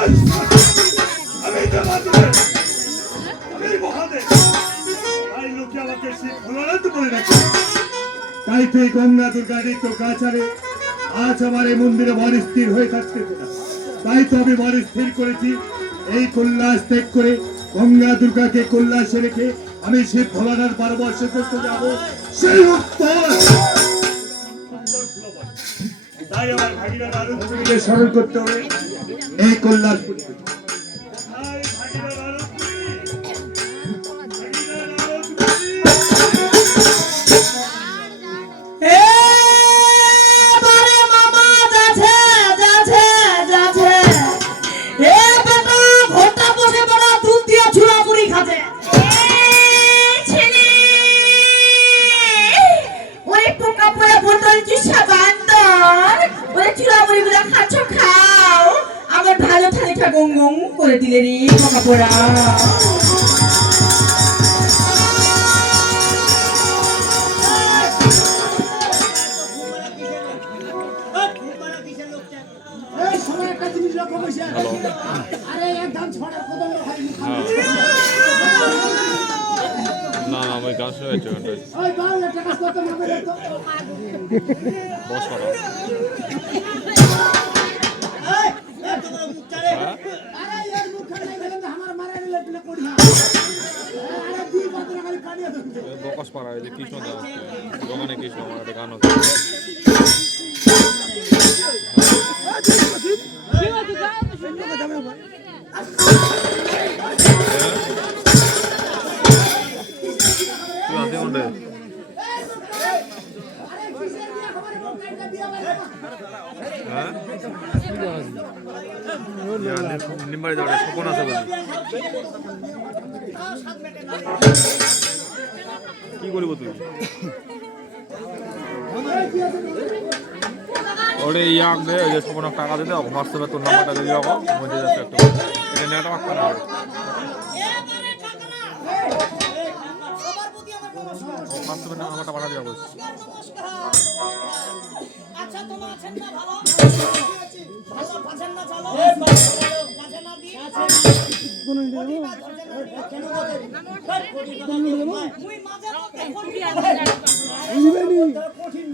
আমি দেবাদেব, আমি মহাদেব, তাই লোকে আমাকে শিব ভোলানাথ বলে ডাকে। তাই তুই গঙ্গা দুর্গার নিত্য কাছারে আজ আমার এই মন্দিরে মন স্থির হয়ে থাকতে না। তাই তো আমি মন স্থির করেছি এই কৈলাস ত্যাগ করে গঙ্গা দুর্গাকে কৈলাসে রেখে আমি শিব ভোলানাথ 12 বর্ষ করতে যাব সেই উত্তর। তাই আমার ভাগিনা নারদকে স্মরণ করতে হবে এই কৈলাসপুরী। গং গং করে দিলে রে পোড়া। না না আমি গান শুনে বস করা বকস পাড়া এই যে কৃষ্ণ দাস দোকানে কৃষ্ণ আমার একটা গান হচ্ছে তুই আসে কোনটা হ্যাঁ নিম্বাড়ি যাওয়াটা স্বপন আছে বলি কি করবো তুই ওরে ইয়াক দে ওই যে স্বপন টাকা দিতে হোয়াটসঅ্যাপে তোর নাম্বারটা দিয়ে যাবো মধ্যে যাচ্ছে একটু এটা নেটওয়ার্ক মারতে না হোয়াটসঅ্যাপে নাম্বারটা পাঠা দিয়ে যাবো আচ্ছা তোমরা আছেন না ভালো ভালো পাছেন না চলো কাছে না দিয়ে কোন কেন মুই মাঝে মধ্যে কঠিন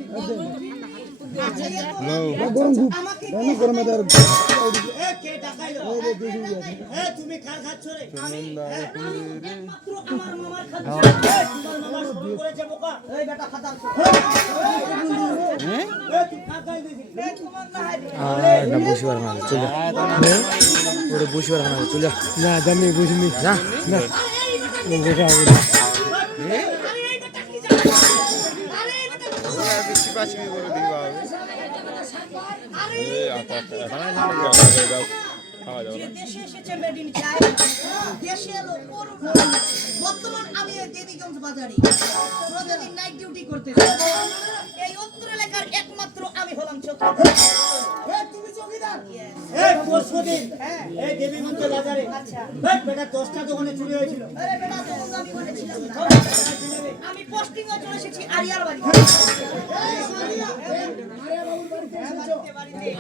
তুমি কার খাচ্ছ রে মাত্র আমার মামার খাচ্ছ তোমার মামা শুরু করেছে বোকা এই বেটা খাতা দেশে এসেছে মেড ইন চায়না দেশে এলো বর্তমান আমি দেবীগঞ্জ বাজারে প্রতিদিন নাইট ডিউটি করতেছি এই উত্তর এলাকার একমাত্র আমি হলাম চৌকিদার। তুমি চৌকিদার? এই পরশুদিন এই দেবীগঞ্জ বাজারে আচ্ছা বেটা 10টা দোকানে চুরি হয়েছিল। আরে বেটা দোকান আমি করেছিলাম না আমি পোস্টিং এ চলে এসেছি আরিয়ার বাড়ি। আরিয়া বাবুর বাড়িতে এসেছো?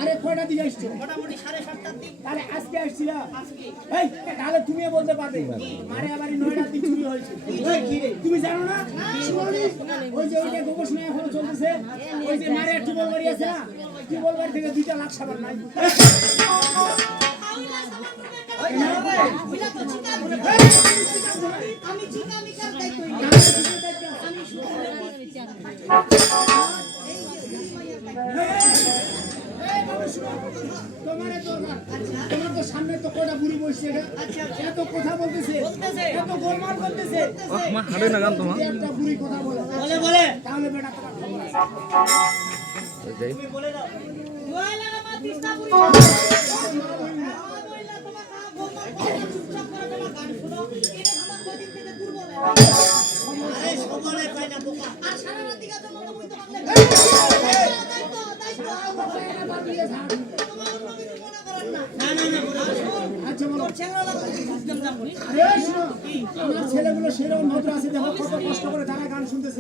আরে কয়টা দিয়ে আসছো? মোটামুটি 7:30টার দিক। তাহলে আজকে আসছিলা? আজকে। এই তাহলে তুমিও বলতে পারবে আরিয়া বাড়ি 9টার দিক চুরি হয়েছে। এই কি রে তুমি জানো না? শুনি ওই যে ওইটা গবেষণা এখন চলতেছে ওই যে মারিয়া টিবল বাড়ি আছে না টিবল বাড়ি থেকে 2টা লাখ সাবান নাই। আমি চিকা মিকার দায়িত্ব আমি শুধু তোমার তো সামনে তো কটা বুড়ি বসছে এত কথা বলতেছে এত গোলমাল করতেছে একটা বুড়ি কথা বলে বলে তাহলে বেটা তোমার খবর আছে তুমি বলে দাও ওয়ালা আমার তিস্তা বুড়ি বইলা তোমার কা গোলমাল করে চুপচাপ করে তোমার গান শুনো এটা আমার কদিন থেকে দুর্বল আরে সবলে পাই না বোকা আর সারা রাত দিকে তো মত বইতে পারলে ছেলেগুলো সেরকম ভদ্র আছে দেখো কত কষ্ট করে তারা গান শুনতেছে।